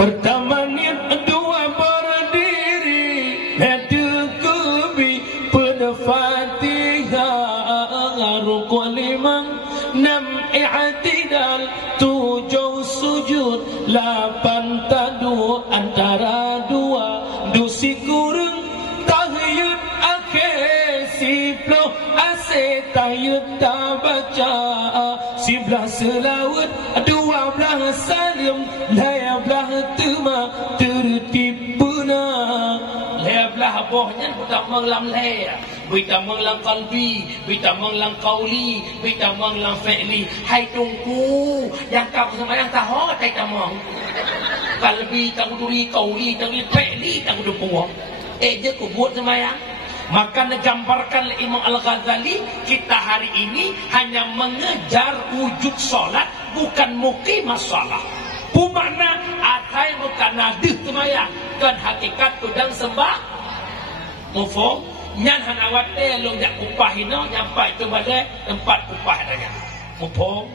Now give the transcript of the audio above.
Pertama ni dua berdiri Medukubi Fatihah Rukun lima enam i'tidal tujuh sujud lapan tadu antara dua dusi kurung tahiyud akhir siploh asyik tahiyud tak baca sebelah selawat dua belah salim laya belah tema tertibuna laya belah bohnya bukan menglam laya kita menglang kalbi, kita menglang kauli, kita menglang fi'li. Hai tungku, yang kau semayang tahu, hai tamang. Kalbi, tang duri, kauli, tang fi'li, tang dupuang. Dia ku buat semayang. Maka digambarkan oleh Imam Al-Ghazali, kita hari ini hanya mengejar wujud solat, bukan muqimah solat. Pumakna, atai bukan nadih semayang. Kan hakikat tudang sembah. Mufum. Nyan han awat teh long jak upah ino nyampai tu bade tempat upah danya. Mupong